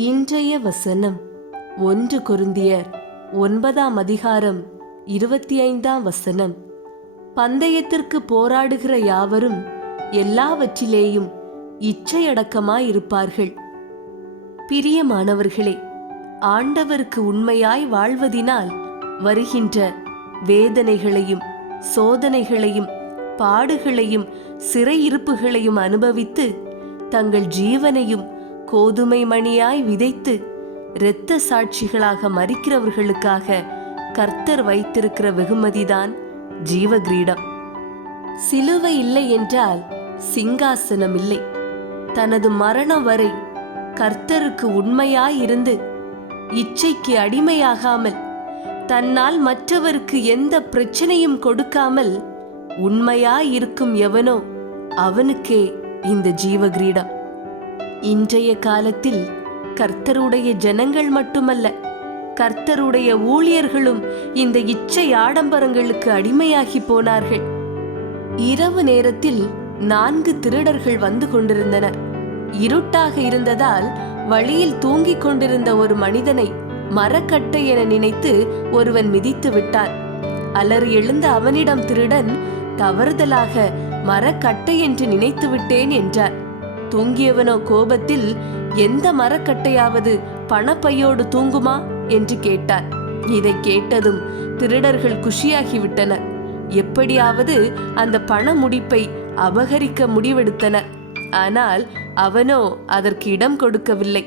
இன்றைய வசனம் 1 கொரிந்தியர் 9:25. பந்தயத்திற்கு போராடுகிற யாவரும் எல்லாவற்றிலேயும் இச்சையடக்கமாயிருப்பார்கள். பிரியமானவர்களே, ஆண்டவருக்கு உண்மையாய் வாழ்வதினால் வருகின்ற வேதனைகளையும் சோதனைகளையும் பாடுகளையும் சிறையிருப்புகளையும் அனுபவித்து தங்கள் ஜீவனையும் கோதுமை மணியாய் விதைத்து இரத்த சாட்சிகளாக மரிக்கிறவர்களுக்காக கர்த்தர் வைத்திருக்கிற வெகுமதிதான் ஜீவகிரீடம். சிலுவை இல்லை என்றால் சிங்காசனம் இல்லை. தனது மரணம் வரை கர்த்தருக்கு உண்மையாயிருந்து இச்சைக்கு அடிமையாகாமல் தன்னால் மற்றவருக்கு எந்த பிரச்சனையும் கொடுக்காமல் உண்மையாயிருக்கும் எவனோ அவனுக்கே இந்த ஜீவகிரீடம். இன்றைய காலத்தில் கர்த்தருடைய ஜனங்கள் மட்டுமல்ல, கர்த்தருடைய ஊழியர்களும் இந்த இச்சை ஆடம்பரங்களுக்கு அடிமையாகி போனார்கள். இரவு நேரத்தில் 4 திருடர்கள் வந்து கொண்டிருந்தனர். இருட்டாக இருந்ததால் வழியில் தூங்கிக் கொண்டிருந்த ஒரு மனிதனை மரக்கட்டை என நினைத்து ஒருவன் மிதித்து விட்டான். அலறி எழுந்த அவனிடம் திருடன் தவறுதலாக மரக்கட்டை என்று நினைத்து விட்டேன் என்றான். தூங்கியவனோ கோபத்தில், எந்த மரக்கட்டையாவது பணப்பையோடு தூங்குமா என்று கேட்டான். இதை கேட்டதும் திருடர்கள் குஷியாகிவிட்டனர். எப்படியாவது அந்த பண முடிப்பை அபகரிக்க முடிவெடுத்தனர். ஆனால் அவனோ அதற்கு இடம் கொடுக்கவில்லை.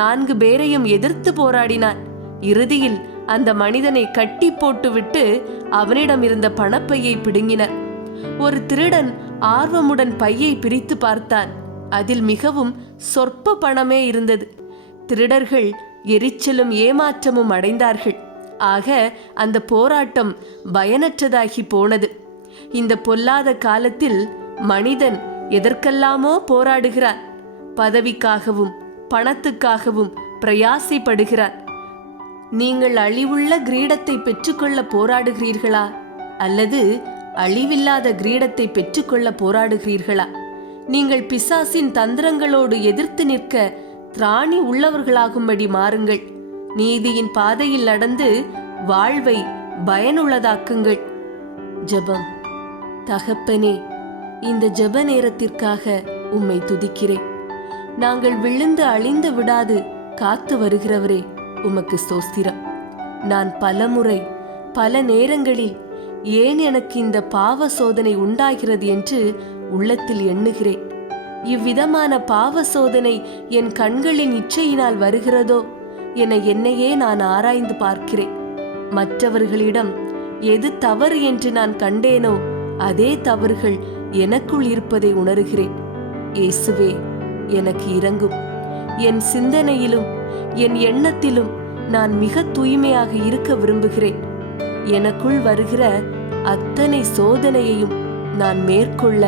4 பேரையும் எதிர்த்து போராடினான். இறுதியில் அந்த மனிதனை கட்டி போட்டுவிட்டு அவனிடம் இருந்த பணப்பையை பிடுங்கினர். ஒரு திருடன் ஆர்வமுடன் பையை பிரித்து பார்த்தான். அதில் மிகவும் சொற்ப பணமே இருந்தது. திருடர்கள் எரிச்சலும் ஏமாற்றமும் அடைந்தார்கள். ஆக அந்த போராட்டம் பயனற்றதாகி போனது. இந்த பொல்லாத காலத்தில் மனிதன் எதற்கெல்லாமோ போராடுகிறான். பதவிக்காகவும் பணத்துக்காகவும் பிரயாசைப்படுகிறான். நீங்கள் அழிவுள்ள கிரீடத்தை பெற்றுக்கொள்ள போராடுகிறீர்களா, அல்லது அழிவில்லாத கிரீடத்தை பெற்றுக்கொள்ள போராடுகிறீர்களா? நீங்கள் பிசாசின் தந்திரங்களோடு எதிர்த்து நிற்க திராணி உள்ளவர்களாகும்படி மாறுங்கள். நீதியின் பாதையில் நடந்து வாழ்வை பயனுள்ளதாக்குங்கள். ஜெபம். தகப்பனே, இந்த ஜெப நேரத்திற்காக உம்மை துதிக்கிறேன். நாங்கள் விழுந்து அழிந்து விடாது காத்து வருகிறவரே, உமக்கு ஸ்தோத்திரம். நான் பலமுறை பல நேரங்களில் ஏன் எனக்கு இந்த பாவ சோதனை உண்டாகிறது என்று உள்ளத்தில் எண்ணுகிறேன். இவ்விதமான பாவ சோதனை என் கண்களின் இச்சையினால் வருகிறதோ என என்னையே நான் ஆராய்ந்து பார்க்கிறேன். மற்றவர்களிடம் எது தவறு என்று நான் கண்டேனோ அதே தவறுகள் எனக்குள் இருப்பதை உணர்கிறேன். இயேசுவே, எனக்கு இரங்கும். என் சிந்தனையிலும் என் எண்ணத்திலும் நான் மிக தூய்மையாக இருக்க விரும்புகிறேன். எனக்குள் வருகிற அத்தனை சோதனையையும் நான் மேற்கொள்ள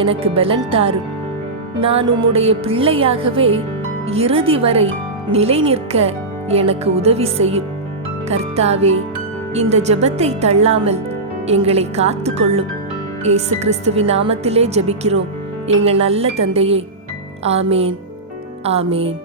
எனக்கு பலன் தாரும். நான் உம்முடைய பிள்ளையாகவே இறுதி வரை நிலை நிற்க எனக்கு உதவி செய்யும். கர்த்தாவே, இந்த ஜெபத்தை தள்ளாமல் எங்களை காத்து கொள்ளும். இயேசு கிறிஸ்துவின் நாமத்திலே ஜெபிக்கிறோம் எங்கள் நல்ல தந்தையே. ஆமேன், ஆமேன்.